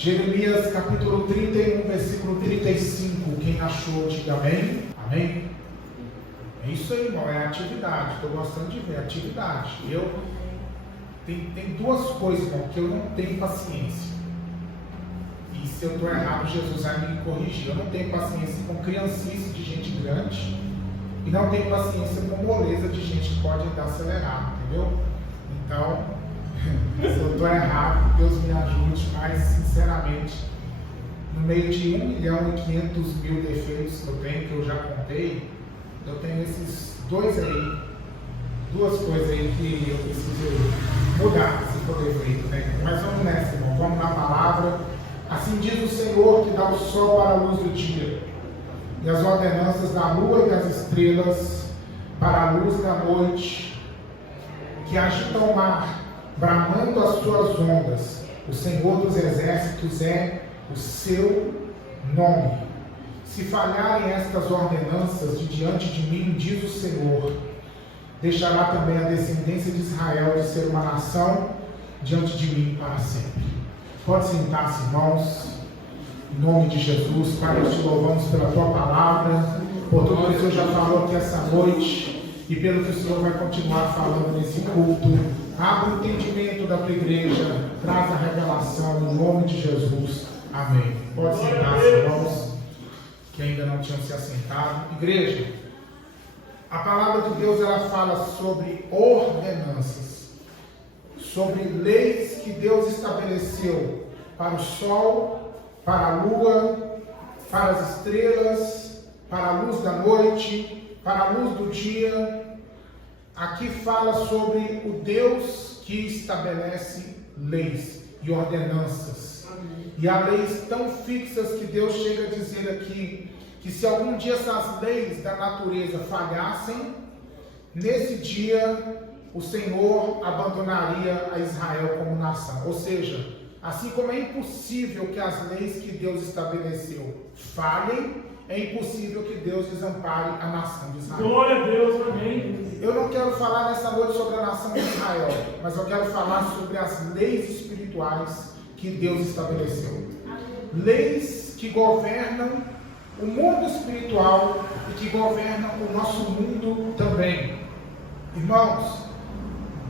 Jeremias capítulo 31, versículo 35. Quem achou, diga amém. Amém? É isso aí, irmão, é atividade. Estou gostando de ver, atividade. Tem duas coisas, irmão, que eu não tenho paciência. E se eu estou errado, Jesus vai me corrigir. Eu não tenho paciência com criancice de gente grande. E não tenho paciência com moleza de gente que pode andar acelerado, entendeu? Então, se eu estou errado, Deus me ajude, mas sinceramente, no meio de 1.500.000 defeitos que eu tenho, que eu já contei, eu tenho esses duas coisas aí que eu preciso mudar, se for defeito, né? Mas vamos nessa, irmão, vamos na palavra. Assim diz o Senhor, que dá o sol para a luz do dia, e as ordenanças da lua e das estrelas para a luz da noite, que agita o mar, bramando as suas ondas. O Senhor dos exércitos é o seu nome. Se falharem estas ordenanças de diante de mim, diz o Senhor, deixará também a descendência de Israel de ser uma nação diante de mim para sempre. Pode sentar-se, irmãos, em nome de Jesus. Pai, nós te louvamos pela tua palavra, por tudo que o Senhor já falou aqui essa noite e pelo que o Senhor vai continuar falando nesse culto. Abra o entendimento da tua igreja, traz a revelação em nome de Jesus. Amém. Pode sentar-se, irmãos, que ainda não tinham se assentado. Igreja, a palavra de Deus, ela fala sobre ordenanças, sobre leis que Deus estabeleceu para o sol, para a lua, para as estrelas, para a luz da noite, para a luz do dia. Aqui fala sobre o Deus que estabelece leis e ordenanças. E há leis tão fixas que Deus chega a dizer aqui, que se algum dia essas leis da natureza falhassem, nesse dia o Senhor abandonaria a Israel como nação. Ou seja, assim como é impossível que as leis que Deus estabeleceu falhem, é impossível que Deus desampare a nação de Israel. Glória a Deus, amém. Eu não quero falar nessa noite sobre a nação de Israel, mas eu quero falar sobre as leis espirituais que Deus estabeleceu. Leis que governam o mundo espiritual e que governam o nosso mundo também. Irmãos,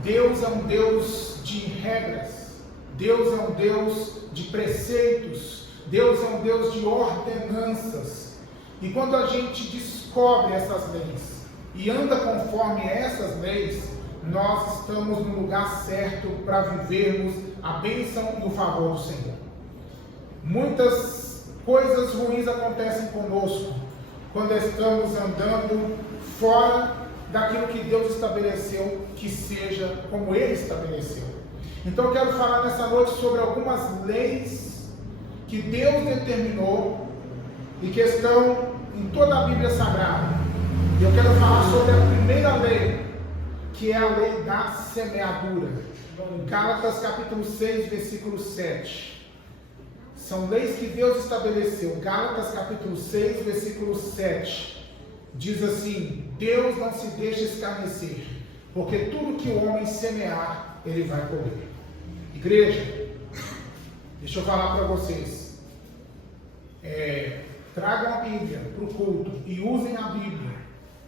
Deus é um Deus de regras, Deus é um Deus de preceitos, Deus é um Deus de ordenanças. E quando a gente descobre essas leis e anda conforme essas leis, nós estamos no lugar certo para vivermos a bênção e o favor do Senhor. Muitas coisas ruins acontecem conosco quando estamos andando fora daquilo que Deus estabeleceu que seja como Ele estabeleceu. Então eu quero falar nessa noite sobre algumas leis que Deus determinou e que estão em toda a Bíblia Sagrada. E eu quero falar sobre a primeira lei, que é a lei da semeadura. Gálatas capítulo 6, versículo 7. São leis que Deus estabeleceu. Gálatas capítulo 6, versículo 7. Diz assim: Deus não se deixa escarnecer, porque tudo que o homem semear, ele vai colher. Igreja, deixa eu falar para vocês. Tragam a Bíblia para o culto e usem a Bíblia.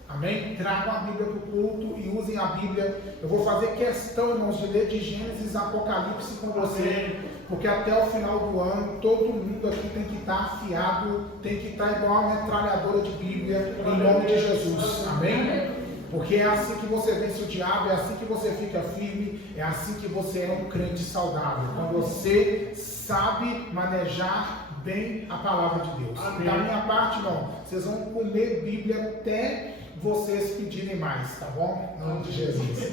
Amém? Tragam a Bíblia para o culto e usem a Bíblia. Eu vou fazer questão, irmãos, de ler de Gênesis a Apocalipse com você, porque até o final do ano todo mundo aqui tem que estar afiado, tem que estar igual uma metralhadora de Bíblia, em nome de Jesus. Amém? Porque é assim que você vence o diabo, é assim que você fica firme, é assim que você é um crente saudável. Quando você sabe manejar bem a palavra de Deus. Amém. Da minha parte, não. Vocês vão comer Bíblia até vocês pedirem mais, tá bom? Em nome de Jesus.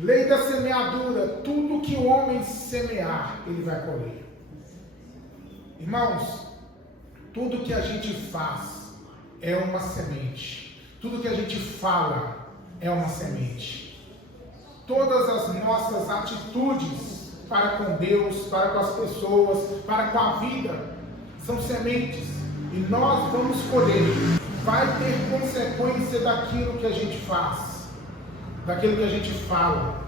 Lei da semeadura. Tudo que o homem semear, ele vai colher. Irmãos, tudo que a gente faz é uma semente. Tudo que a gente fala é uma semente. Todas as nossas atitudes para com Deus, para com as pessoas, para com a vida, são sementes, e nós vamos colher. Vai ter consequência daquilo que a gente faz, daquilo que a gente fala.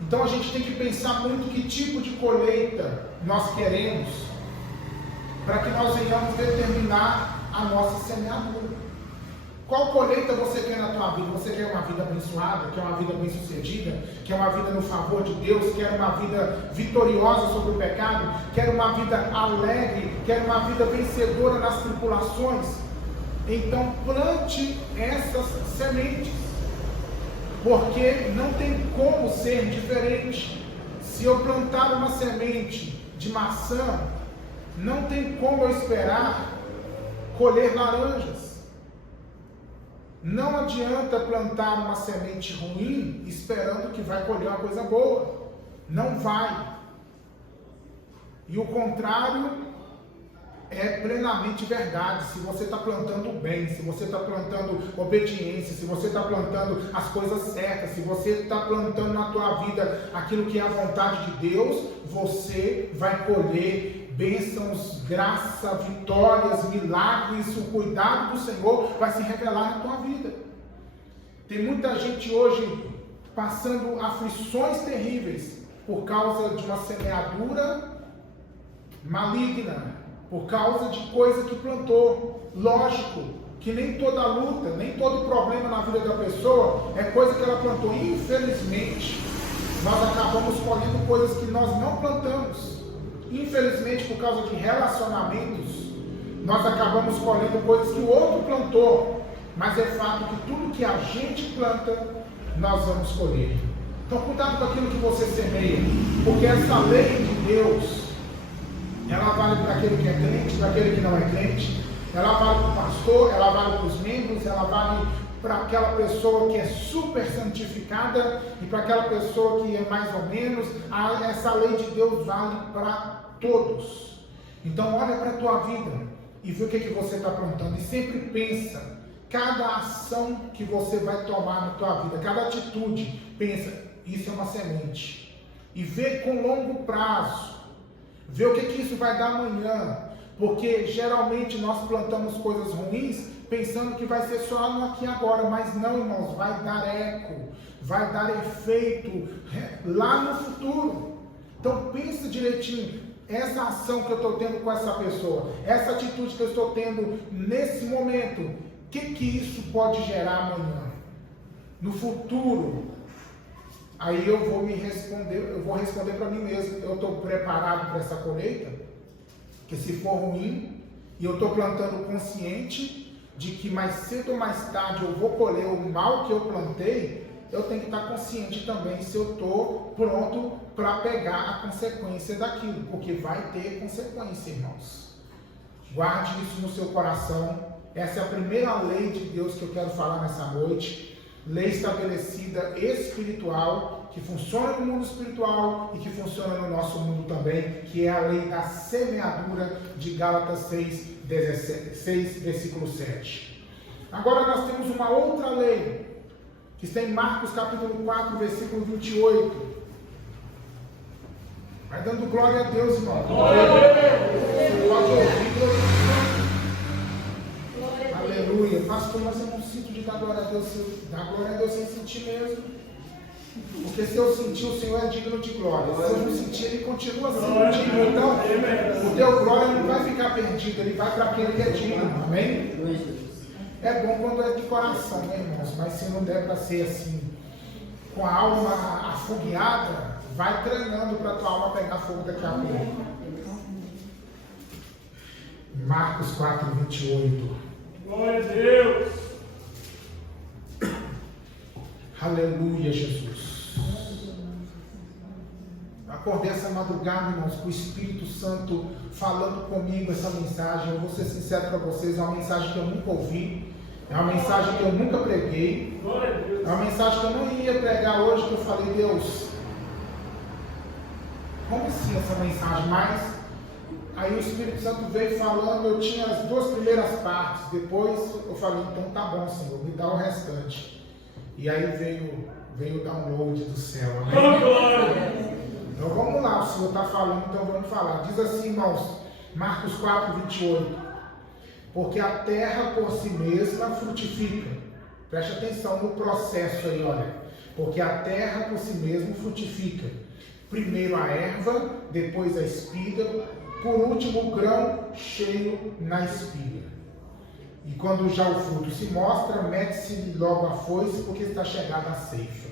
Então a gente tem que pensar muito que tipo de colheita nós queremos, para que nós venhamos determinar a nossa semeadura. Qual colheita você quer na tua vida? Você quer uma vida abençoada? Quer uma vida bem-sucedida? Quer uma vida no favor de Deus? Quer uma vida vitoriosa sobre o pecado? Quer uma vida alegre? Quer uma vida vencedora nas tribulações? Então plante essas sementes, porque não tem como ser diferente. Se eu plantar uma semente de maçã, não tem como eu esperar colher laranjas. Não adianta plantar uma semente ruim esperando que vai colher uma coisa boa. Não vai. E o contrário é plenamente verdade. Se você está plantando bem, se você está plantando obediência, se você está plantando as coisas certas, se você está plantando na tua vida aquilo que é a vontade de Deus, você vai colher bênçãos, graça, vitórias, milagres. O cuidado do Senhor vai se revelar na tua vida. Tem muita gente hoje passando aflições terríveis por causa de uma semeadura maligna, por causa de coisa que plantou. Lógico que nem toda luta, nem todo problema na vida da pessoa é coisa que ela plantou. Infelizmente, nós acabamos colhendo coisas que nós não plantamos. Infelizmente, por causa de relacionamentos, nós acabamos colhendo coisas que o outro plantou. Mas é fato que tudo que a gente planta, nós vamos colher. Então cuidado com aquilo que você semeia, porque essa lei de Deus, ela vale para aquele que é crente, para aquele que não é crente, ela vale para o pastor, ela vale para os membros, ela vale para aquela pessoa que é super santificada e para aquela pessoa que é mais ou menos. Essa lei de Deus vale para todos. Então olha para a tua vida e vê o que você está plantando, e sempre pensa, cada ação que você vai tomar na tua vida, cada atitude, pensa, isso é uma semente, e vê com longo prazo, vê o que isso vai dar amanhã, porque geralmente nós plantamos coisas ruins pensando que vai ser só no aqui e agora, mas não, irmãos, vai dar eco, vai dar efeito lá no futuro. Então pensa direitinho, essa ação que eu estou tendo com essa pessoa, essa atitude que eu estou tendo nesse momento, o que isso pode gerar amanhã, no futuro? Aí eu vou responder para mim mesmo, eu estou preparado para essa colheita? Que se for ruim, e eu estou plantando consciente de que mais cedo ou mais tarde eu vou colher o mal que eu plantei, eu tenho que estar consciente também se eu estou pronto para pegar a consequência daquilo, porque vai ter consequência, irmãos. Guarde isso no seu coração. Essa é a primeira lei de Deus que eu quero falar nessa noite. Lei estabelecida espiritual, que funciona no mundo espiritual e que funciona no nosso mundo também, que é a lei da semeadura de Gálatas 6, versículo 7. Agora nós temos uma outra lei, que está em Marcos capítulo 4, versículo 28. Vai dando glória a Deus, irmão. Glória a Deus. Você pode ouvir, glória a Deus. Aleluia. Pastor, mas eu não sinto de dar glória a Deus. Dar glória a Deus sem sentir mesmo. Porque se eu sentir, o Senhor é digno de glória. Se eu não sentir, Ele continua sendo digno. Então, o teu glória não vai ficar perdido. Ele vai para aquele que é digno. Amém? É bom quando é de coração, né, irmãos? Mas se não der para ser assim, com a alma afogueada, vai treinando para a tua alma pegar fogo daqui a pouco. Marcos 4, 28. Glória a Deus. Aleluia, Jesus. Acordei essa madrugada, irmãos, com o Espírito Santo falando comigo essa mensagem. Eu vou ser sincero para vocês, é uma mensagem que eu nunca ouvi, é uma mensagem que eu nunca preguei, é uma mensagem que eu não ia pregar hoje, que eu falei, Deus, como assim essa mensagem? Mas aí o Espírito Santo veio falando, eu tinha as duas primeiras partes, depois eu falei, então tá bom, Senhor, me dá o restante. E aí veio o download do céu, amém? Então vamos lá, o Senhor está falando, então vamos falar. Diz assim, irmãos, Marcos 4, 28. Porque a terra por si mesma frutifica. Preste atenção no processo aí, olha. Porque a terra por si mesma frutifica. Primeiro a erva, depois a espiga, por último o grão cheio na espiga. E quando já o fruto se mostra, mete-se logo a foice, porque está chegada a ceifa.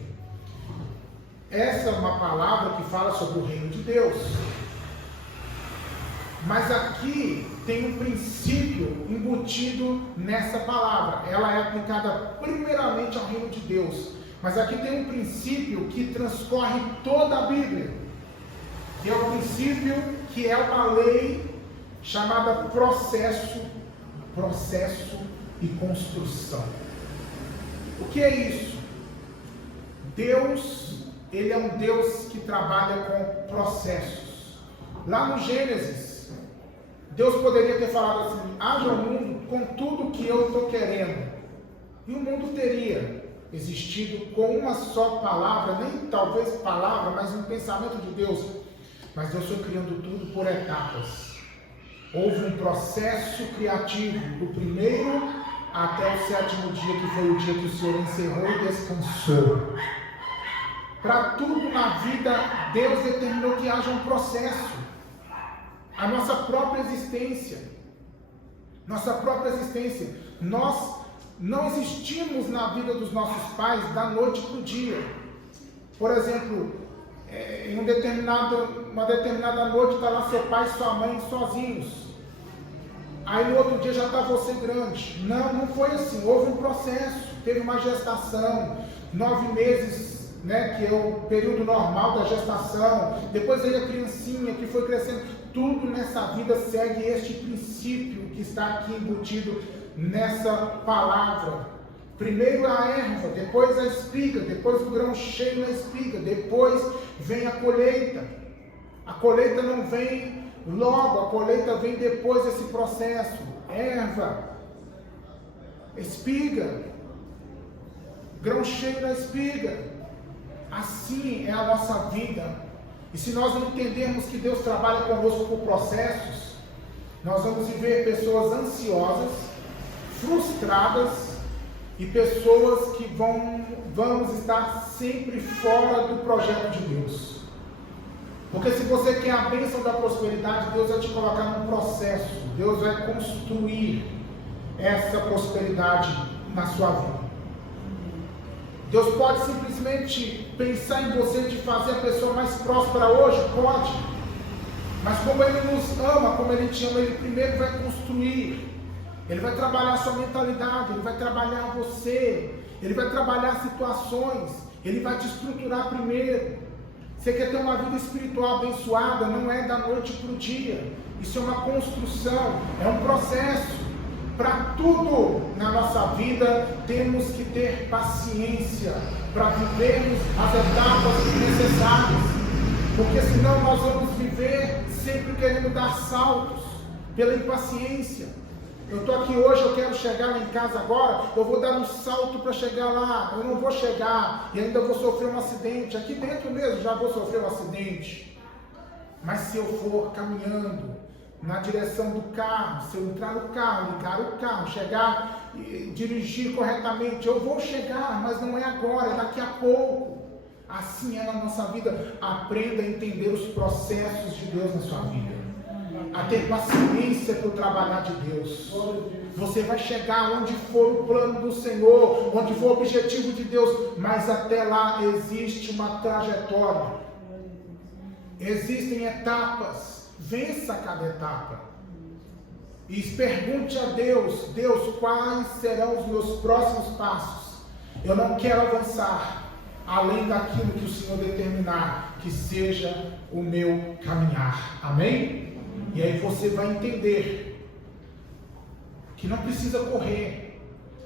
Essa é uma palavra que fala sobre o reino de Deus. Mas aqui tem um princípio embutido nessa palavra. Ela é aplicada primeiramente ao reino de Deus. Mas aqui tem um princípio que transcorre toda a Bíblia. Que é o princípio que é uma lei chamada processo e construção. O que é isso? Deus, ele é um Deus que trabalha com processos. Lá no Gênesis, Deus poderia ter falado assim: haja o mundo com tudo que eu estou querendo. E o mundo teria existido com uma só palavra, nem talvez palavra, mas um pensamento de Deus. Mas Deus foi criando tudo por etapas. Houve um processo criativo, do primeiro até o sétimo dia, que foi o dia que o Senhor encerrou e descansou. Para tudo na vida, Deus determinou que haja um processo. A nossa própria existência. Nós não existimos na vida dos nossos pais da noite para o dia. Por exemplo, em uma determinada noite está lá seu pai e sua mãe sozinhos. Aí no outro dia já está você grande. Não foi assim. Houve um processo, teve uma gestação, 9 meses, que é o período normal da gestação. Depois veio a criancinha que foi crescendo. Tudo nessa vida segue este princípio que está aqui embutido nessa palavra. Primeiro a erva, depois a espiga, depois o grão cheio na espiga, depois vem a colheita. A colheita não vem logo, a colheita vem depois desse processo. Erva, espiga, grão cheio na espiga. Assim é a nossa vida. E se nós não entendermos que Deus trabalha conosco por processos, nós vamos viver pessoas ansiosas, frustradas, e pessoas que vamos estar sempre fora do projeto de Deus. Porque se você quer a bênção da prosperidade, Deus vai te colocar num processo. Deus vai construir essa prosperidade na sua vida. Deus pode simplesmente pensar em você de fazer a pessoa mais próspera hoje? Pode. Mas como Ele nos ama, como Ele te ama, Ele primeiro vai construir. Ele vai trabalhar a sua mentalidade, Ele vai trabalhar você, Ele vai trabalhar situações, Ele vai te estruturar primeiro. Você quer ter uma vida espiritual abençoada, não é da noite para o dia. Isso é uma construção, é um processo. Para tudo na nossa vida, temos que ter paciência para vivermos as etapas necessárias. Porque senão nós vamos viver sempre querendo dar saltos pela impaciência. Eu estou aqui hoje, eu quero chegar lá em casa agora, eu vou dar um salto para chegar lá, eu não vou chegar e ainda vou sofrer um acidente, aqui dentro mesmo já vou sofrer um acidente. Mas se eu for caminhando na direção do carro, se eu entrar no carro, ligar o carro, chegar e dirigir corretamente, eu vou chegar, mas não é agora, é daqui a pouco. Assim é na nossa vida. Aprenda a entender os processos de Deus na sua vida, a ter paciência para o trabalhar de Deus. Você vai chegar onde for o plano do Senhor, onde for o objetivo de Deus, mas até lá existe uma trajetória, existem etapas. Vença cada etapa e pergunte a Deus: Deus, quais serão os meus próximos passos? Eu não quero avançar além daquilo que o Senhor determinar que seja o meu caminhar. Amém? E aí você vai entender que não precisa correr.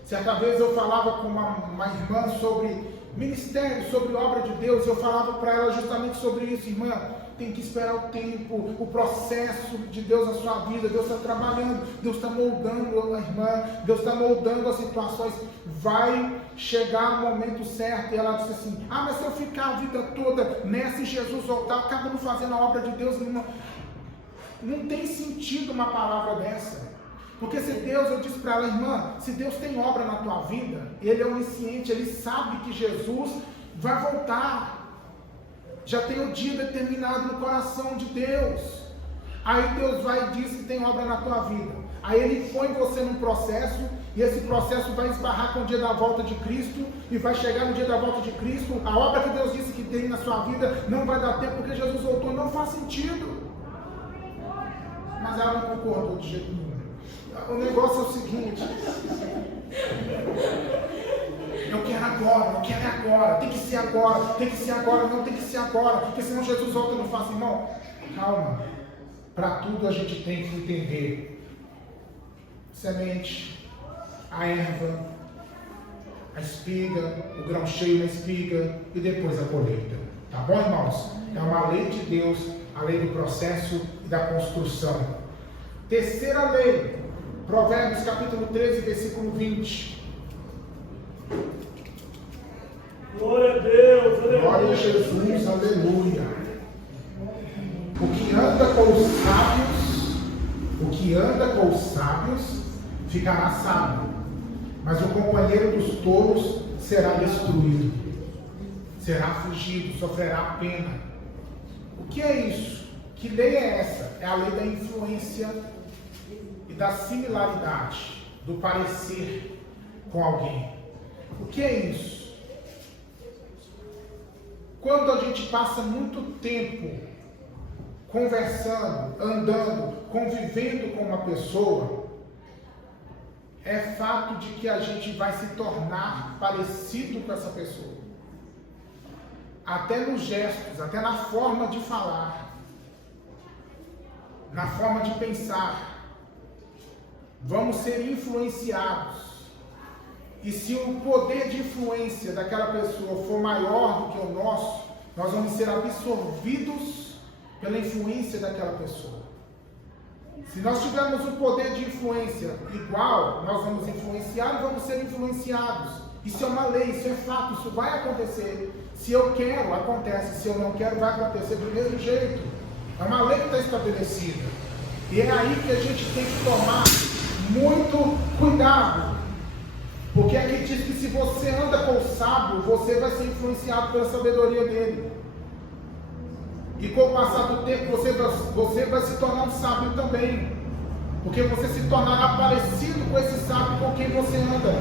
Certa vez eu falava com uma irmã sobre ministério, sobre obra de Deus. Eu falava para ela justamente sobre isso: irmã, tem que esperar o tempo, o processo de Deus na sua vida. Deus está trabalhando, Deus está moldando a irmã, Deus está moldando as situações. Vai chegar o momento certo. E ela disse assim: mas se eu ficar a vida toda nessa e Jesus voltar, eu acabo não fazendo a obra de Deus. Não tem sentido uma palavra dessa. Porque se Deus, eu disse para ela: irmã, se Deus tem obra na tua vida, Ele é onisciente, Ele sabe que Jesus vai voltar. Já tem o dia determinado no coração de Deus. Aí Deus vai e diz que tem obra na tua vida. Aí Ele põe você num processo, e esse processo vai esbarrar com o dia da volta de Cristo, e vai chegar no dia da volta de Cristo, a obra que Deus disse que tem na sua vida não vai dar tempo porque Jesus voltou, não faz sentido. Mas ela não concordou de jeito nenhum. O negócio é o seguinte: eu quero agora, tem que ser agora, não tem que ser agora, porque senão Jesus volta e não faz. Irmão, calma. Para tudo a gente tem que entender: semente, a erva, a espiga, o grão cheio na espiga e depois a colheita. Tá bom, irmãos? É uma lei de Deus, a lei do processo e da construção. Terceira lei, Provérbios capítulo 13, versículo 20. Glória a Deus, aleluia. Glória a Jesus, aleluia. O que anda com os sábios ficará sábio, mas o companheiro dos tolos será destruído, será afligido, sofrerá pena. O que é isso? Que lei é essa? É a lei da influência e da similaridade, do parecer com alguém. O que é isso? Quando a gente passa muito tempo conversando, andando, convivendo com uma pessoa, é fato de que a gente vai se tornar parecido com essa pessoa. Até nos gestos, até na forma de falar, na forma de pensar. Vamos ser influenciados. E se o poder de influência daquela pessoa for maior do que o nosso, nós vamos ser absorvidos pela influência daquela pessoa. Se nós tivermos o poder de influência igual, nós vamos influenciar e vamos ser influenciados. Isso é uma lei, isso é fato, isso vai acontecer. Se eu quero, acontece. Se eu não quero, vai acontecer do mesmo jeito. É uma lei que está estabelecida. E é aí que a gente tem que tomar muito cuidado. Porque aqui diz que se você anda com o sábio, você vai ser influenciado pela sabedoria dele. E com o passar do tempo, você vai se tornar um sábio também. Porque você se tornará parecido com esse sábio com quem você anda.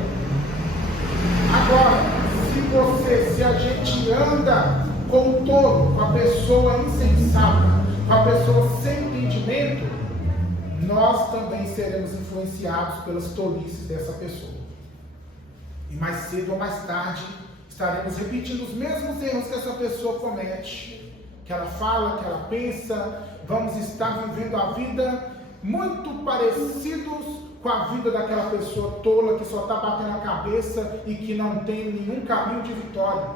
Agora, se a gente anda com o tolo, com a pessoa insensata, com a pessoa sem entendimento, nós também seremos influenciados pelas tolices dessa pessoa. E mais cedo ou mais tarde, estaremos repetindo os mesmos erros que essa pessoa comete. Que ela fala, que ela pensa. Vamos estar vivendo a vida muito parecidos com a vida daquela pessoa tola que só está batendo a cabeça e que não tem nenhum caminho de vitória.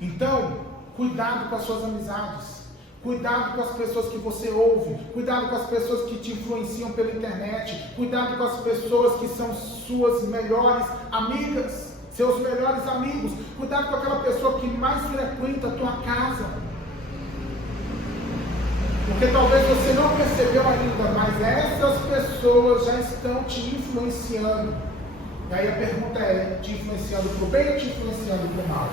Então, cuidado com as suas amizades, cuidado com as pessoas que você ouve, cuidado com as pessoas que te influenciam pela internet, cuidado com as pessoas que são suas melhores amigas, seus melhores amigos, cuidado com aquela pessoa que mais frequenta a tua casa. Porque talvez você não percebeu ainda, mas essas pessoas já estão te influenciando. E aí a pergunta é: te influenciando para o bem ou te influenciando para o mal?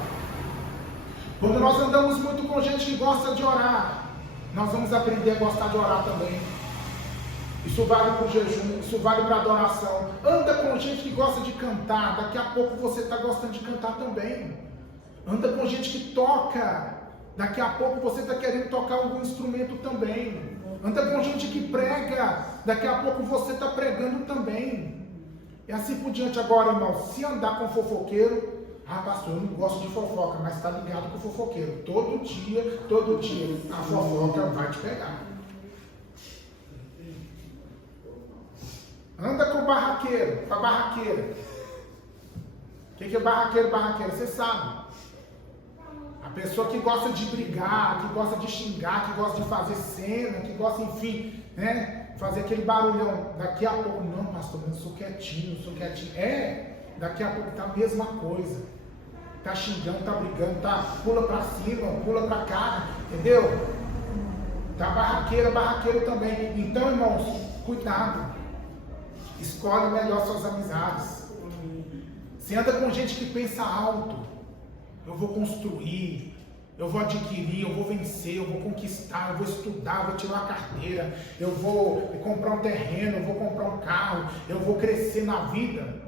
Quando nós andamos muito com gente que gosta de orar, nós vamos aprender a gostar de orar também. Isso vale para o jejum, isso vale para a adoração. Anda com gente que gosta de cantar, daqui a pouco você está gostando de cantar também. Anda com gente que toca, daqui a pouco você está querendo tocar algum instrumento também. Anda com gente que prega, daqui a pouco você está pregando também. E assim por diante. Agora, irmão, se andar com fofoqueiro, pastor, eu não gosto de fofoca, mas está ligado com fofoqueiro. Todo dia, a fofoca vai te pegar. Anda com barraqueiro, com a barraqueira. O que é barraqueiro, barraqueira? Você sabe. A pessoa que gosta de brigar, que gosta de xingar, que gosta de fazer cena, que gosta, enfim, né, fazer aquele barulhão. Daqui a pouco, não, pastor, eu sou quietinho. Daqui a pouco tá a mesma coisa. Tá xingando, tá brigando, pula pra cima, pula pra cá, entendeu? Tá barraqueiro também. Então, irmãos, cuidado. Escolhe melhor suas amizades. Se anda com gente que pensa alto, eu vou construir, eu vou adquirir, eu vou vencer, eu vou conquistar, eu vou estudar, eu vou tirar a carteira, eu vou comprar um terreno, eu vou comprar um carro, eu vou crescer na vida,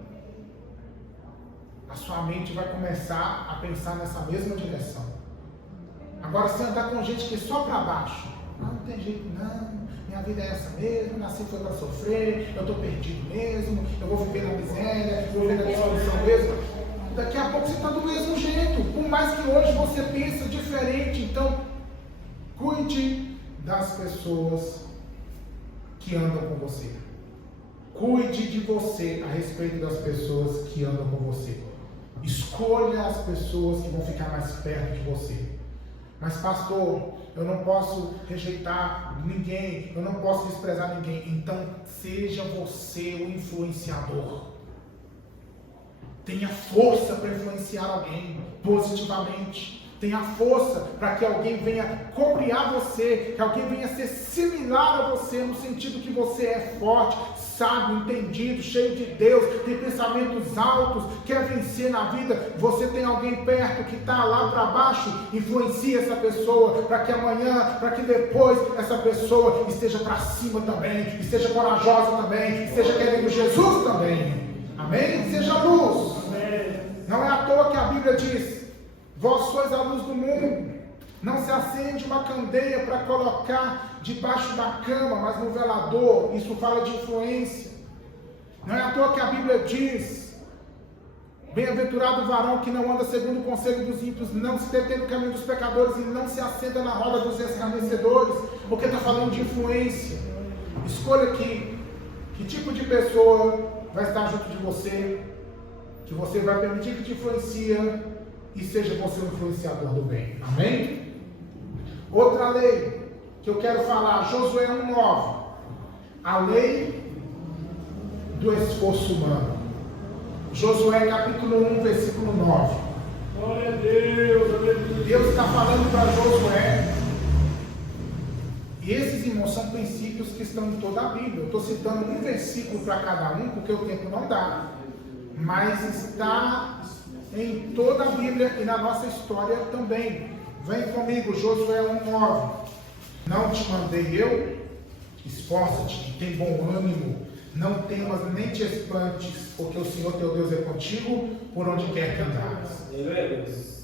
a sua mente vai começar a pensar nessa mesma direção. Agora, se andar com gente que é só para baixo, não tem jeito não, minha vida é essa mesmo, nasci foi para sofrer, eu estou perdido mesmo, eu vou viver na miséria, eu vou viver na dissolução mesmo. Daqui a pouco você está do mesmo jeito, por mais que hoje você pense diferente. Então, cuide das pessoas que andam com você. Cuide de você a respeito das pessoas que andam com você. Escolha as pessoas que vão ficar mais perto de você. Mas pastor, eu não posso rejeitar ninguém, eu não posso desprezar ninguém. Então, seja você o influenciador. Tenha força para influenciar alguém positivamente. Tenha força para que alguém venha copiar você, que alguém venha ser similar a você, no sentido que você é forte, sábio, entendido, cheio de Deus, tem pensamentos altos, quer vencer na vida. Você tem alguém perto que está lá para baixo, influencia essa pessoa, para que amanhã, para que depois essa pessoa esteja para cima também, esteja corajosa também, esteja querendo Jesus também. Amém? Seja luz. Amém. Não é à toa que a Bíblia diz: vós sois a luz do mundo. Não se acende uma candeia para colocar debaixo da cama, mas no velador. Isso fala de influência. Não é à toa que a Bíblia diz: bem-aventurado o varão que não anda segundo o conselho dos ímpios, não se detém no caminho dos pecadores e não se assenta na roda dos escarnecedores, porque está falando de influência. Escolha que tipo de pessoa vai estar junto de você, que você vai permitir que te influencia e seja você o influenciador do bem. Amém? Outra lei que eu quero falar, Josué 1:9, a lei do esforço humano. Josué capítulo 1, versículo 9. Glória a Deus, aleluia. Deus está falando para Josué. E esses, irmãos, são princípios que estão em toda a Bíblia. Eu estou citando um versículo para cada um, porque o tempo não dá. Mas está em toda a Bíblia e na nossa história também. Vem comigo, Josué 1:9. Não te mandei eu? Esforça-te, tem bom ânimo. Não temas nem te espantes, porque o Senhor teu Deus é contigo, por onde quer que andares.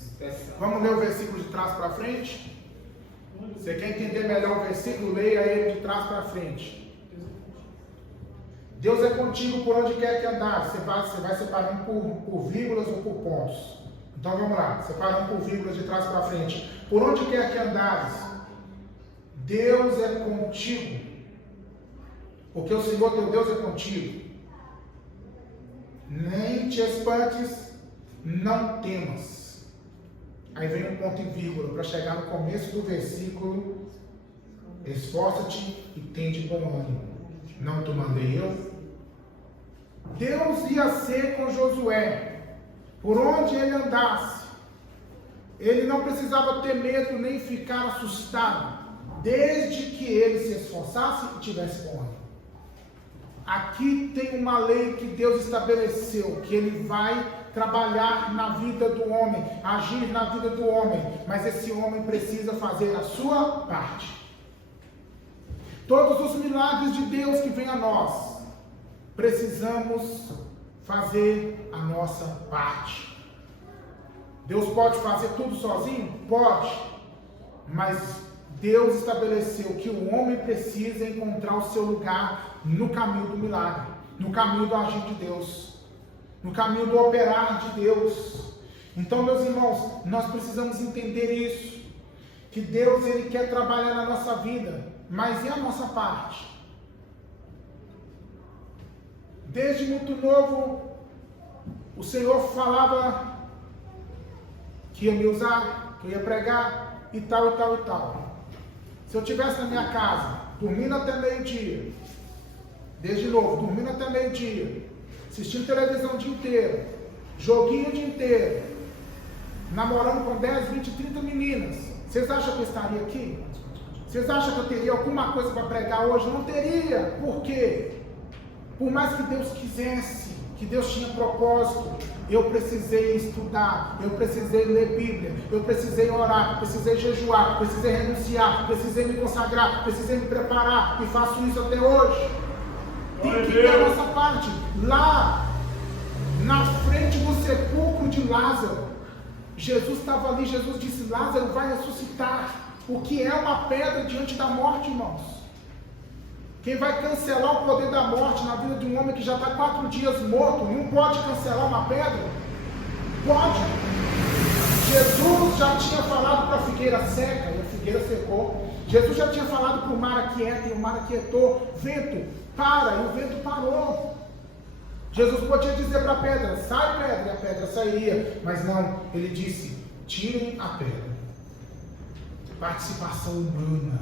Vamos ler o versículo de trás para frente? Você quer entender melhor o versículo? Leia ele de trás para frente. Deus é contigo por onde quer que andares. Você vai separando por vírgulas ou por pontos. Então vamos lá, separando por vírgulas de trás para frente. Por onde quer que andares, Deus é contigo, porque o Senhor teu Deus é contigo. Nem te espantes, não temas. Aí vem um ponto e vírgula para chegar no começo do versículo: esforça-te e tem de bom ânimo. Não te mandei eu? Deus ia ser com Josué. Por onde ele andasse, ele não precisava ter medo nem ficar assustado, desde que ele se esforçasse e tivesse bom ânimo. Aqui tem uma lei que Deus estabeleceu, que ele vai trabalhar na vida do homem, agir na vida do homem, mas esse homem precisa fazer a sua parte. Todos os milagres de Deus que vêm a nós, precisamos fazer a nossa parte. Deus pode fazer tudo sozinho? Pode, mas Deus estabeleceu que o homem precisa encontrar o seu lugar no caminho do milagre, no caminho do agir de Deus, no caminho do operar de Deus. Então, meus irmãos, nós precisamos entender isso, que Deus, ele quer trabalhar na nossa vida, mas e a nossa parte? Desde muito novo, o Senhor falava que ia me usar, que eu ia pregar, e tal, e tal, e tal. Se eu estivesse na minha casa, dormindo até meio-dia, desde novo, dormindo até meio-dia, assistindo televisão o dia inteiro, joguinho o dia inteiro, namorando com 10, 20, 30 meninas, vocês acham que eu estaria aqui? Vocês acham que eu teria alguma coisa para pregar hoje? Não teria. Por quê? Por mais que Deus quisesse que Deus tinha propósito. Eu precisei estudar, eu precisei ler Bíblia, eu precisei orar, precisei jejuar, precisei renunciar, precisei me consagrar, precisei me preparar, e faço isso até hoje. Tem que ter a nossa parte. Lá, na frente do sepulcro de Lázaro, Jesus estava ali, Jesus disse: Lázaro vai ressuscitar. O que é uma pedra diante da morte, irmãos? Quem vai cancelar o poder da morte na vida de um homem que já está 4 dias morto, não pode cancelar uma pedra? Pode. Jesus já tinha falado para a figueira seca, e a figueira secou. Jesus já tinha falado para o mar aquieta, e o mar aquietou. Vento, para, e o vento parou. Jesus podia dizer para a pedra: sai pedra, e a pedra sairia. Mas não, ele disse: tirem a pedra. Participação humana.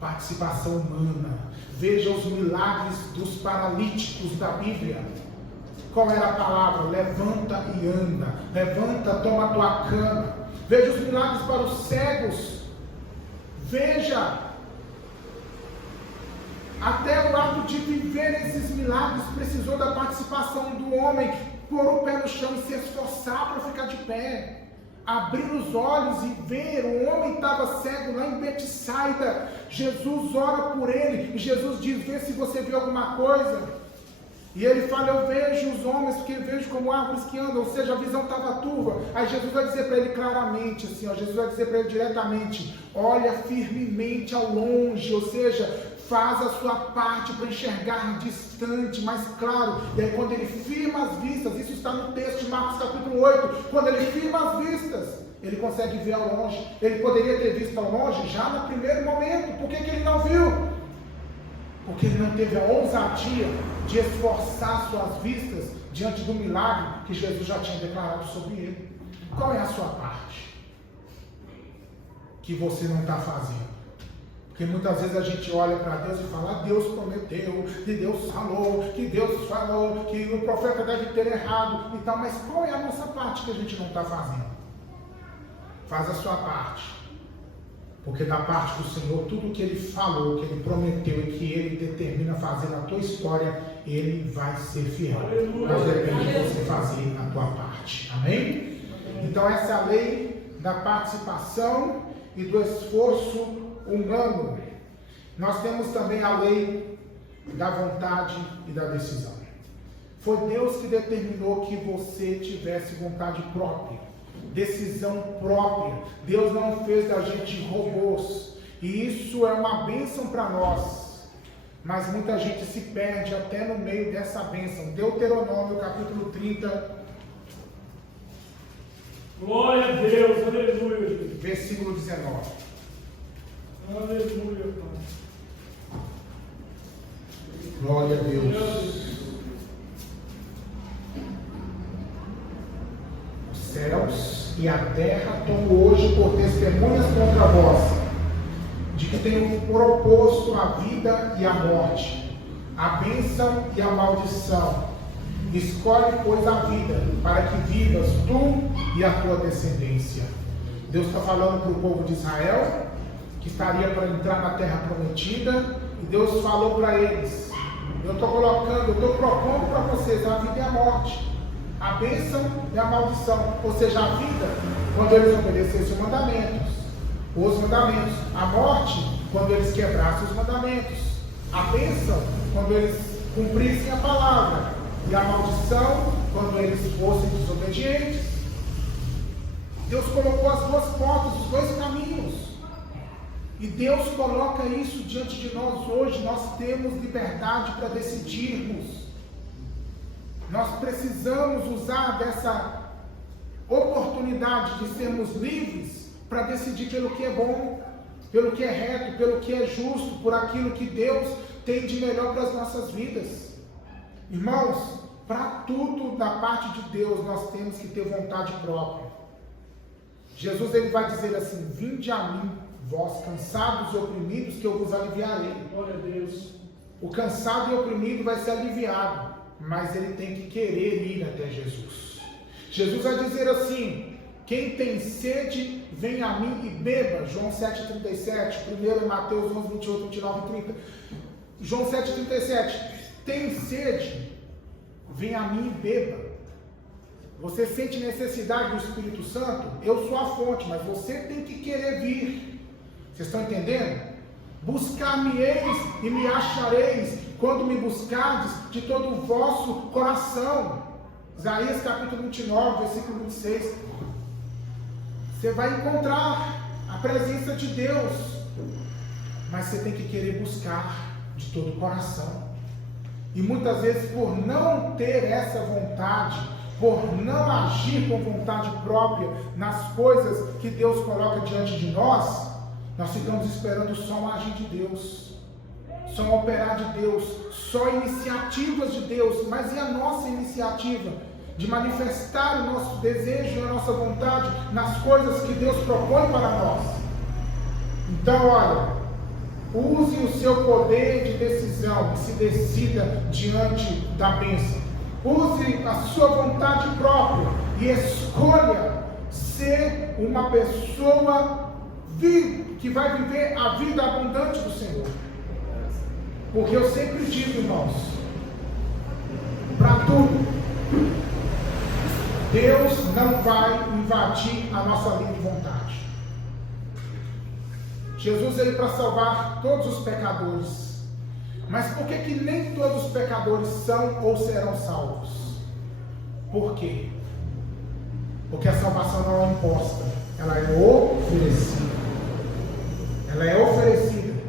Participação humana. Veja os milagres dos paralíticos da Bíblia. Qual era a palavra? Levanta e anda. Levanta, toma a tua cama. Veja os milagres para os cegos. Veja. Até o ato de viver esses milagres precisou da participação do homem, pôr o pé no chão e se esforçar para ficar de pé. Abrir os olhos e ver. O homem estava cego lá em Betsaida. Jesus ora por ele e Jesus diz: vê se você viu alguma coisa. E ele fala: eu vejo os homens, porque vejo como árvores que andam. Ou seja, a visão estava turva. Aí Jesus vai dizer para ele claramente assim, ó, Jesus vai dizer para ele diretamente: olha firmemente ao longe. Ou seja, faz a sua parte para enxergar distante, mais claro. E aí quando ele firma as vistas, isso está no texto de Marcos capítulo 8, quando ele firma as vistas, ele consegue ver ao longe. Ele poderia ter visto ao longe já no primeiro momento. Por que ele não viu? Porque ele não teve a ousadia de esforçar suas vistas diante do milagre que Jesus já tinha declarado sobre ele. Qual é a sua parte que você não está fazendo? Porque muitas vezes a gente olha para Deus e fala: Deus prometeu, que Deus falou, que o profeta deve ter errado e tal. Mas qual é a nossa parte que a gente não está fazendo? Faz a sua parte. Porque da parte do Senhor, tudo que Ele falou, que Ele prometeu e que Ele determina fazer na tua história, Ele vai ser fiel. Mas depende de você fazer a tua parte. Amém? Então essa é a lei da participação e do esforço humano. Nós temos também a lei da vontade e da decisão. Foi Deus que determinou que você tivesse vontade própria, decisão própria. Deus não fez da gente robôs, e isso é uma bênção para nós, mas muita gente se perde até no meio dessa bênção. Deuteronômio capítulo 30, glória a Deus, aleluia, versículo 19. Aleluia, Pai. Glória a Deus. Os céus e a terra tomam hoje por testemunhas contra vós, de que tenho proposto a vida e a morte, a bênção e a maldição. Escolhe, pois, a vida, para que vivas tu e a tua descendência. Deus está falando para o povo de Israel, que estaria para entrar na terra prometida, e Deus falou para eles: eu estou propondo para vocês a vida e a morte, a bênção e a maldição. Ou seja, a vida, quando eles obedecessem os mandamentos, a morte, quando eles quebrassem os mandamentos, a bênção, quando eles cumprissem a palavra, e a maldição, quando eles fossem desobedientes. Deus colocou as duas portas, os dois caminhos. E Deus coloca isso diante de nós hoje. Nós temos liberdade para decidirmos. Nós precisamos usar dessa oportunidade de sermos livres para decidir pelo que é bom, pelo que é reto, pelo que é justo, por aquilo que Deus tem de melhor para as nossas vidas. Irmãos, para tudo da parte de Deus nós temos que ter vontade própria. Jesus ele vai dizer assim: vinde a mim, vós cansados e oprimidos, que eu vos aliviarei. Glória a Deus. O cansado e oprimido vai ser aliviado, mas ele tem que querer ir até Jesus. Jesus vai dizer assim: quem tem sede, vem a mim e beba. João 7,37, primeiro Mateus 11, 28, 29 e 30. João 7,37, tem sede. vem a mim e beba. Você sente necessidade do Espírito Santo? Eu sou a fonte, mas você tem que querer vir. Vocês estão entendendo? Buscar-me-eis e me achareis, quando me buscardes de todo o vosso coração. Isaías capítulo 29, versículo 26. Você vai encontrar a presença de Deus, mas você tem que querer buscar de todo o coração. E muitas vezes, por não ter essa vontade, por não agir com vontade própria nas coisas que Deus coloca diante de nós, nós ficamos esperando só um agir de Deus, só um operar de Deus, só iniciativas de Deus. Mas e a nossa iniciativa de manifestar o nosso desejo e a nossa vontade nas coisas que Deus propõe para nós? Então, olha, use o seu poder de decisão e se decida diante da bênção. Use a sua vontade própria e escolha ser uma pessoa que vai viver a vida abundante do Senhor. Porque eu sempre digo, irmãos, para tudo, Deus não vai invadir a nossa livre vontade. Jesus veio para salvar todos os pecadores. Mas por que nem todos os pecadores são ou serão salvos? Por quê? Porque a salvação não é imposta, ela é oferecida. Ela é oferecida.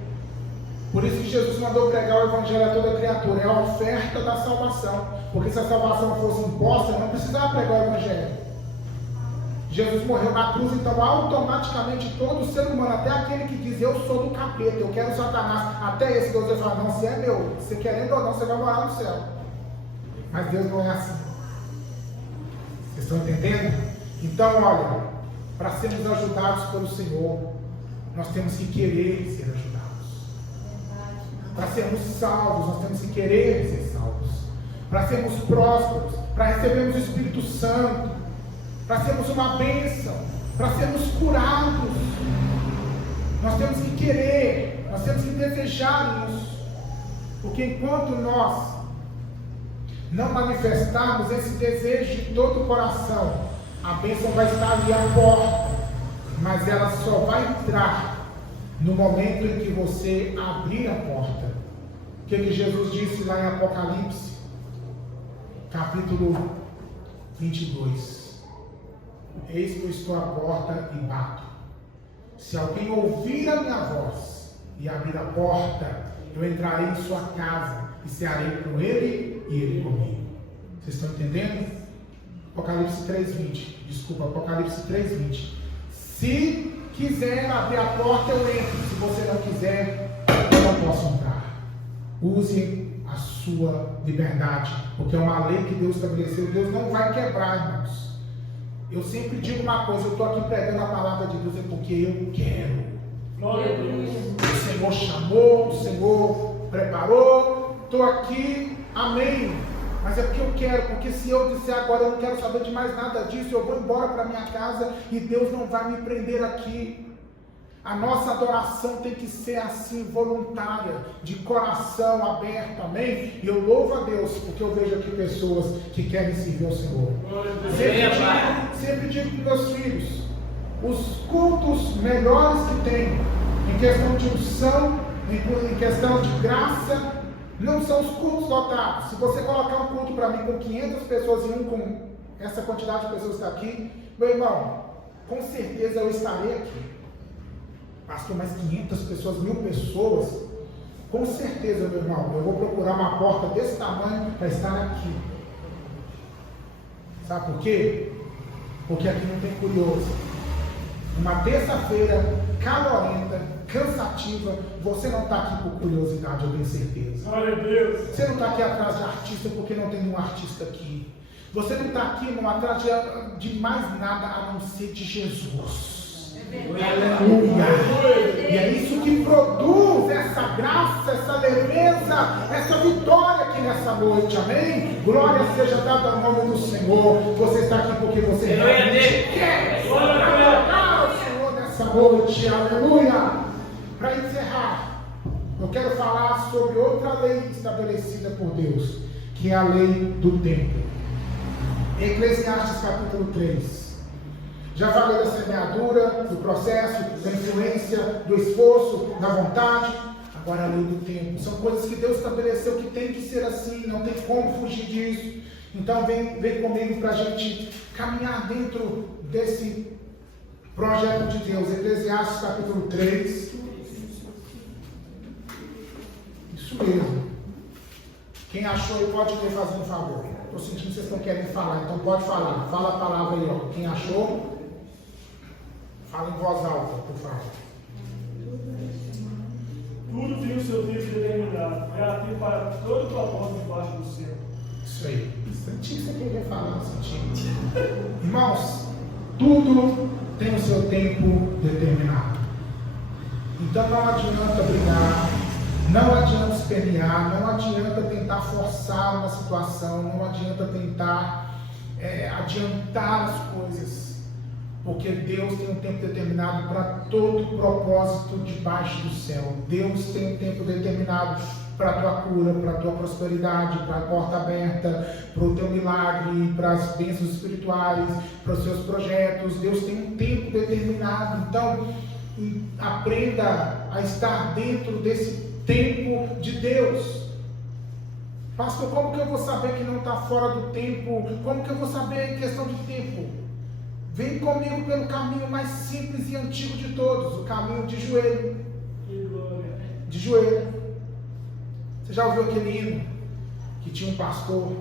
Por isso que Jesus mandou pregar o Evangelho a toda criatura. É a oferta da salvação. Porque se a salvação fosse imposta, não precisava pregar o Evangelho. Jesus morreu na cruz, então automaticamente todo ser humano, até aquele que diz eu sou do capeta, eu quero Satanás, até esse Deus vai falar, não, você é meu, você querendo ou não, você vai morar no céu. Mas Deus não é assim. Vocês estão entendendo? Então, olha, para sermos ajudados pelo Senhor, nós temos que querer ser ajudados. Para sermos salvos, nós temos que querer ser salvos. Para sermos prósperos, para recebermos o Espírito Santo, para sermos uma bênção, para sermos curados, nós temos que querer, nós temos que desejar isso. Porque enquanto nós não manifestarmos esse desejo de todo o coração, a bênção vai estar ali à porta, mas ela só vai entrar no momento em que você abrir a porta. O que Jesus disse lá em Apocalipse, capítulo 22. Eis que eu estou à porta e bato. Se alguém ouvir a minha voz e abrir a porta, eu entrarei em sua casa e cearei com ele e ele comigo. Vocês estão entendendo? Apocalipse 3:20. Desculpa, Apocalipse 3:20. Se quiser abrir a porta, eu entro. Se você não quiser, eu não posso entrar. Use a sua liberdade, porque é uma lei que Deus estabeleceu. Deus não vai quebrar, irmãos. Eu sempre digo uma coisa, eu estou aqui pregando a palavra de Deus, é porque eu quero. Glória a Deus. O Senhor chamou, o Senhor preparou, estou aqui, amém. Mas é porque eu quero, porque se eu disser agora eu não quero saber de mais nada disso, eu vou embora para minha casa e Deus não vai me prender aqui. A nossa adoração tem que ser assim, voluntária, de coração aberto, amém? E eu louvo a Deus, porque eu vejo aqui pessoas que querem servir ao Senhor. Sempre digo para meus filhos, os cultos melhores que tem, em questão de unção, em questão de graça, não são os cultos lotados. Se você colocar um culto para mim com 500 pessoas e um com essa quantidade de pessoas que está aqui, meu irmão, com certeza eu estarei aqui. Pastor, mais 500 pessoas, 1000 pessoas, com certeza, meu irmão, eu vou procurar uma porta desse tamanho para estar aqui. Sabe por quê? Porque aqui não tem curioso. Uma terça-feira calorenta, cansativa, você não está aqui por curiosidade, eu tenho certeza. Glória a Deus. Você não está aqui atrás de artista porque não tem nenhum artista aqui. Você não está aqui, irmão, atrás de mais nada a não ser de Jesus. Aleluia! E é isso que produz essa graça, essa leveza, essa vitória aqui nessa noite, amém? Glória seja dada ao nome do Senhor. Você está aqui porque você realmente quer adorar o Senhor nessa noite, aleluia! Para encerrar, eu quero falar sobre outra lei estabelecida por Deus, que é a lei do tempo. Eclesiastes capítulo 3. Já falei da semeadura, do processo, da influência, do esforço, da vontade. Agora a lei do tempo. São coisas que Deus estabeleceu que tem que ser assim, não tem como fugir disso. Então vem comigo para a gente caminhar dentro desse projeto de Deus. Eclesiastes capítulo 3. Isso mesmo. Quem achou aí pode ler, fazer um favor. Estou sentindo que vocês estão querendo falar, então pode falar. Fala a palavra aí, ó. Quem achou, fala em voz alta, por favor. Tudo tem o seu tempo determinado. Ela tem para todo propósito debaixo do céu. Isso aí. Senti que você queria falar, senti. Irmãos, tudo tem o seu tempo determinado. Então não adianta brigar, não adianta espernear, não adianta tentar forçar uma situação, não adianta tentar adiantar as coisas. Porque Deus tem um tempo determinado para todo propósito debaixo do céu. Deus tem um tempo determinado para a tua cura, para a tua prosperidade, para a porta aberta, para o teu milagre, para as bênçãos espirituais, para os seus projetos. Deus tem um tempo determinado. Então, aprenda a estar dentro desse tempo de Deus. Pastor, como que eu vou saber que não está fora do tempo? Como que eu vou saber em questão de tempo? Vem comigo pelo caminho mais simples e antigo de todos, o caminho de joelho. De joelho. Você já ouviu aquele hino que tinha um pastor,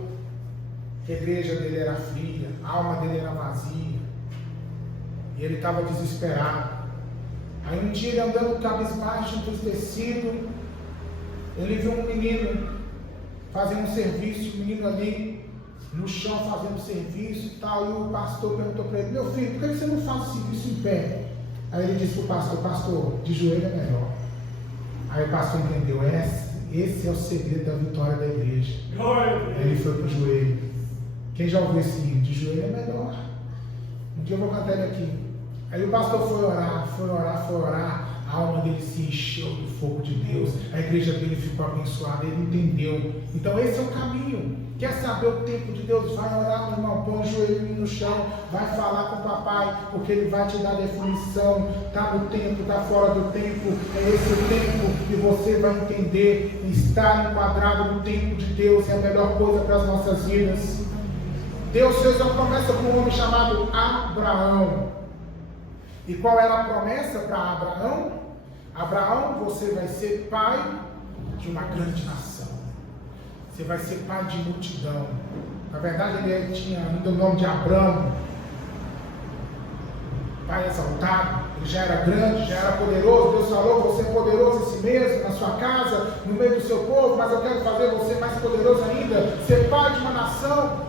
que a igreja dele era fria, a alma dele era vazia, e ele estava desesperado. Aí um dia ele andando cabisbaixo, entristecido, ele viu um menino fazendo um serviço, um menino ali no chão fazendo serviço e tal, e o pastor perguntou para ele: meu filho, por que você não faz o serviço em pé? Aí ele disse para o pastor, de joelho é melhor. Aí o pastor entendeu, esse é o segredo da vitória da igreja. Aí ele foi para o joelho. Quem já ouviu esse hino? De joelho é melhor. Um dia eu vou cantar ele aqui. Aí o pastor foi orar, a alma dele se encheu do fogo de Deus, a igreja dele ficou abençoada, ele entendeu. Então esse é o caminho. Quer saber o tempo de Deus? Vai orar, meu irmão, põe o joelho no chão, vai falar com o papai, porque ele vai te dar definição. Está no tempo, está fora do tempo, é esse o tempo que você vai entender. Estar enquadrado no tempo de Deus é a melhor coisa para as nossas vidas. Deus fez uma promessa para um homem chamado Abraão. E qual era a promessa para Abraão? Abraão, você vai ser pai de uma grande nação. Você vai ser pai de multidão. Na verdade, ele tinha ainda o nome de Abrão. Pai exaltado. Ele já era grande, já era poderoso. Deus falou: você é poderoso em si mesmo, na sua casa, no meio do seu povo, mas eu quero fazer você mais poderoso ainda, ser pai de uma nação.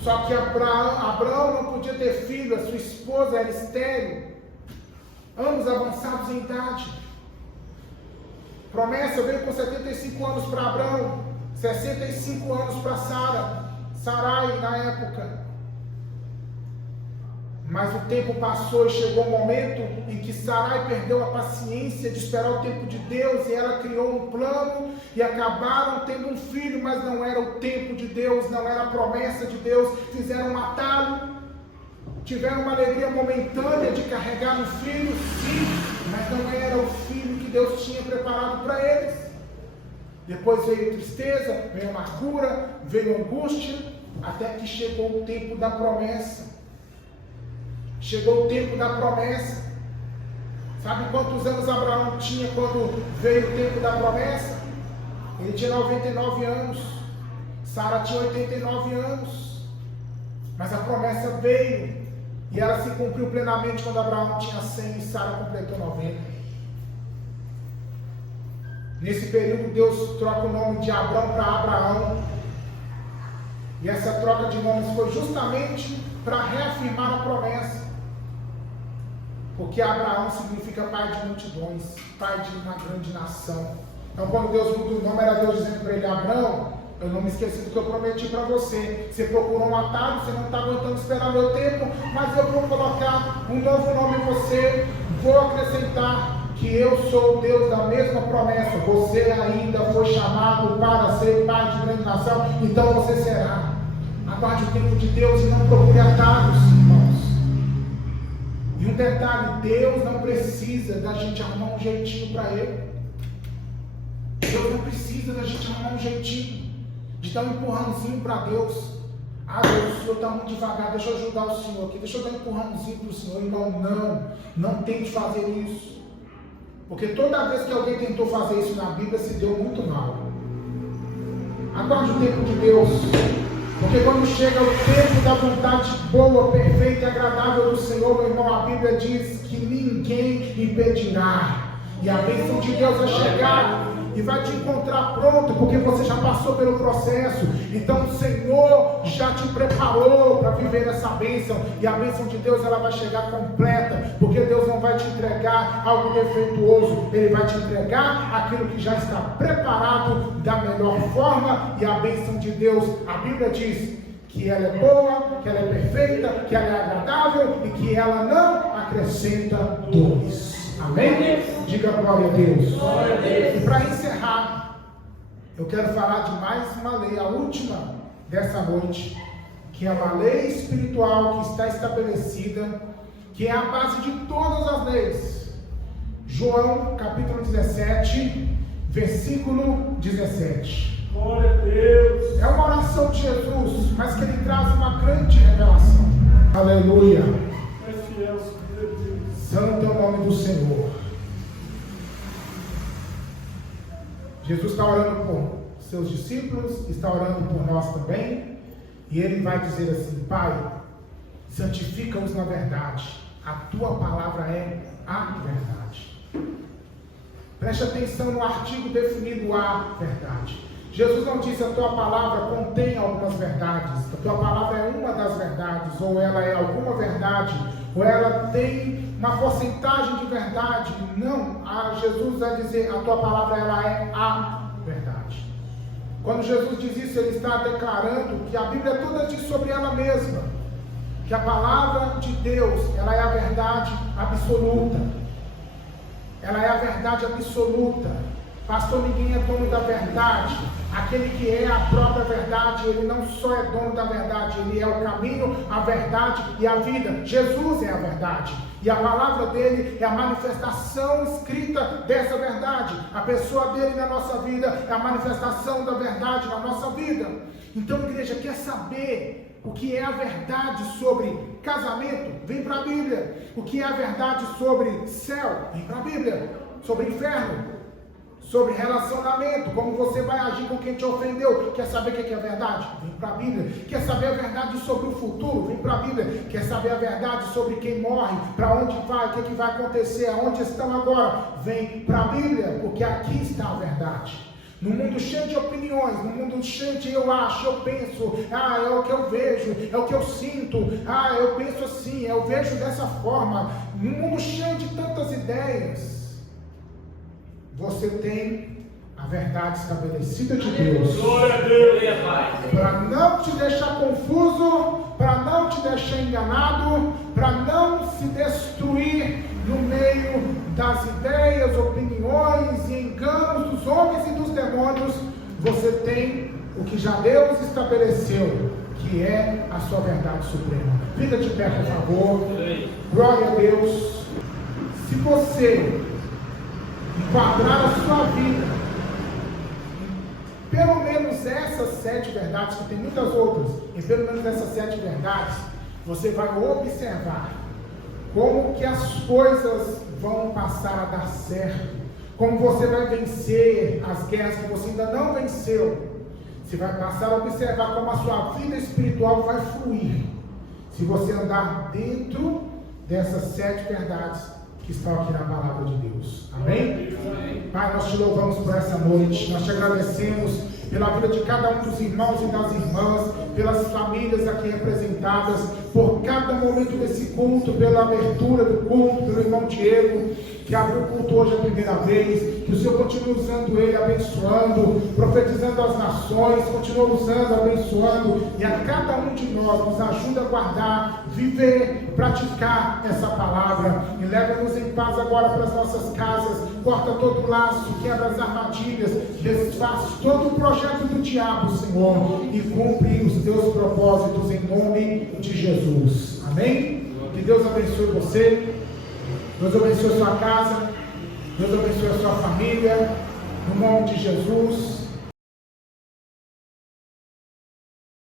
Só que Abraão não podia ter filho, a sua esposa era estéril, anos avançados em idade. Promessa veio com 75 anos para Abraão, 65 anos para Sarai na época. Mas o tempo passou e chegou um momento em que Sarai perdeu a paciência de esperar o tempo de Deus, e ela criou um plano e acabaram tendo um filho, mas não era o tempo de Deus, não era a promessa de Deus. Fizeram um atalho, tiveram uma alegria momentânea de carregar um filho, sim, mas não era o filho que Deus tinha preparado para eles. Depois veio tristeza, veio amargura, veio angústia, até que chegou o tempo da promessa. Chegou o tempo da promessa. Sabe quantos anos Abraão tinha quando veio o tempo da promessa? Ele tinha 99 anos. Sara tinha 89 anos. Mas a promessa veio e ela se cumpriu plenamente quando Abraão tinha 100 e Sara completou 90. Nesse período Deus troca o nome de Abrão para Abraão. E essa troca de nomes foi justamente para reafirmar a promessa. Porque Abraão significa pai de multidões, pai de uma grande nação. Então quando Deus mudou o nome, era Deus dizendo para ele: Abraão, eu não me esqueci do que eu prometi para você. Você procurou um atalho, você não está aguentando esperar meu tempo, mas eu vou colocar um novo nome em você, vou acrescentar que eu sou o Deus da mesma promessa. Você ainda foi chamado para ser pai de grande nação, então você será. Aguarde o tempo de Deus e não procure atalhos, irmãos. E um detalhe, Deus não precisa da gente arrumar um jeitinho para Ele. Deus não precisa da gente arrumar um jeitinho, de dar um empurrãozinho para Deus. Ah, Deus, o Senhor está muito devagar, deixa eu ajudar o Senhor aqui, deixa eu dar um empurrãozinho para o Senhor. Irmão, não tente fazer isso. Porque toda vez que alguém tentou fazer isso na Bíblia, se deu muito mal. Aguarde o tempo de Deus. Porque quando chega o tempo da vontade boa, perfeita e agradável do Senhor, meu irmão, a Bíblia diz que ninguém impedirá. E a bênção de Deus vai chegar e vai te encontrar pronto, porque você já passou pelo processo. Então o Senhor já te preparou para viver essa bênção. E a bênção de Deus, ela vai chegar completa, porque Deus não vai te entregar algo defeituoso. Ele vai te entregar aquilo que já está preparado da melhor forma. E a bênção de Deus, a Bíblia diz que ela é boa, que ela é perfeita, que ela é agradável e que ela não acrescenta dores. Amém? Diga glória a Deus. Glória a Deus. E para encerrar, eu quero falar de mais uma lei, a última dessa noite, que é uma lei espiritual que está estabelecida, que é a base de todas as leis. João capítulo 17, versículo 17. Glória a Deus. É uma oração de Jesus, mas que ele traz uma grande revelação. Aleluia. É fiel, Deus. Santo é o nome do Senhor. Jesus está orando por seus discípulos, está orando por nós também, e ele vai dizer assim: Pai, santifica-os na verdade, a tua palavra é a verdade. Preste atenção no artigo definido a verdade. Jesus não disse a tua palavra contém algumas verdades, a tua palavra é uma das verdades, ou ela é alguma verdade, ou ela tem uma porcentagem de verdade. Não, Jesus vai dizer a tua palavra ela é a verdade. Quando Jesus diz isso, ele está declarando que a Bíblia toda diz sobre ela mesma, que a palavra de Deus ela é a verdade absoluta. Ela é a verdade absoluta. Pastor, ninguém é dono da verdade. Aquele que é a própria verdade, ele não só é dono da verdade, ele é o caminho, a verdade e a vida. Jesus é a verdade. E a palavra dele é a manifestação escrita dessa verdade. A pessoa dele na nossa vida é a manifestação da verdade na nossa vida. Então, igreja, quer saber o que é a verdade sobre casamento? Vem para a Bíblia. O que é a verdade sobre céu? Vem para a Bíblia. Sobre inferno? Sobre relacionamento, como você vai agir com quem te ofendeu. Quer saber o que é verdade? Vem para a Bíblia. Quer saber a verdade sobre o futuro? Vem para a Bíblia. Quer saber a verdade sobre quem morre? Para onde vai? O que vai acontecer? Aonde estão agora? Vem para a Bíblia, porque aqui está a verdade. No mundo cheio de opiniões, no mundo cheio de eu acho, eu penso, é o que eu vejo, é o que eu sinto, eu penso assim, eu vejo dessa forma. No mundo cheio de tantas ideias, você tem a verdade estabelecida de Deus. Glória a Deus. Para não te deixar confuso, para não te deixar enganado, para não se destruir no meio das ideias, opiniões e enganos dos homens e dos demônios. Você tem o que já Deus estabeleceu, que é a sua verdade suprema. Fica de pé, por favor. Glória a Deus. Se você enquadrar a sua vida, pelo menos essas 7 verdades, que tem muitas outras, e pelo menos essas 7 verdades, você vai observar como que as coisas vão passar a dar certo, como você vai vencer as guerras que você ainda não venceu. Você vai passar a observar como a sua vida espiritual vai fluir, se você andar dentro dessas 7 verdades que estão aqui na palavra de Deus. Amém? Amém? Pai, nós te louvamos por essa noite, nós te agradecemos pela vida de cada um dos irmãos e das irmãs, pelas famílias aqui representadas, por cada momento desse culto, pela abertura do culto, pelo irmão Diego. que abriu o culto hoje a primeira vez, que o Senhor continue usando ele, abençoando, profetizando as nações, continue usando, abençoando, e a cada um de nós nos ajuda a guardar, viver, praticar essa palavra, e leva-nos em paz agora para as nossas casas, corta todo o laço, quebra as armadilhas, desfaz todo o projeto do diabo, Senhor, e cumpre os teus propósitos em nome de Jesus. Amém? Que Deus abençoe você, Deus abençoe a sua casa, Deus abençoe a sua família, no nome de Jesus.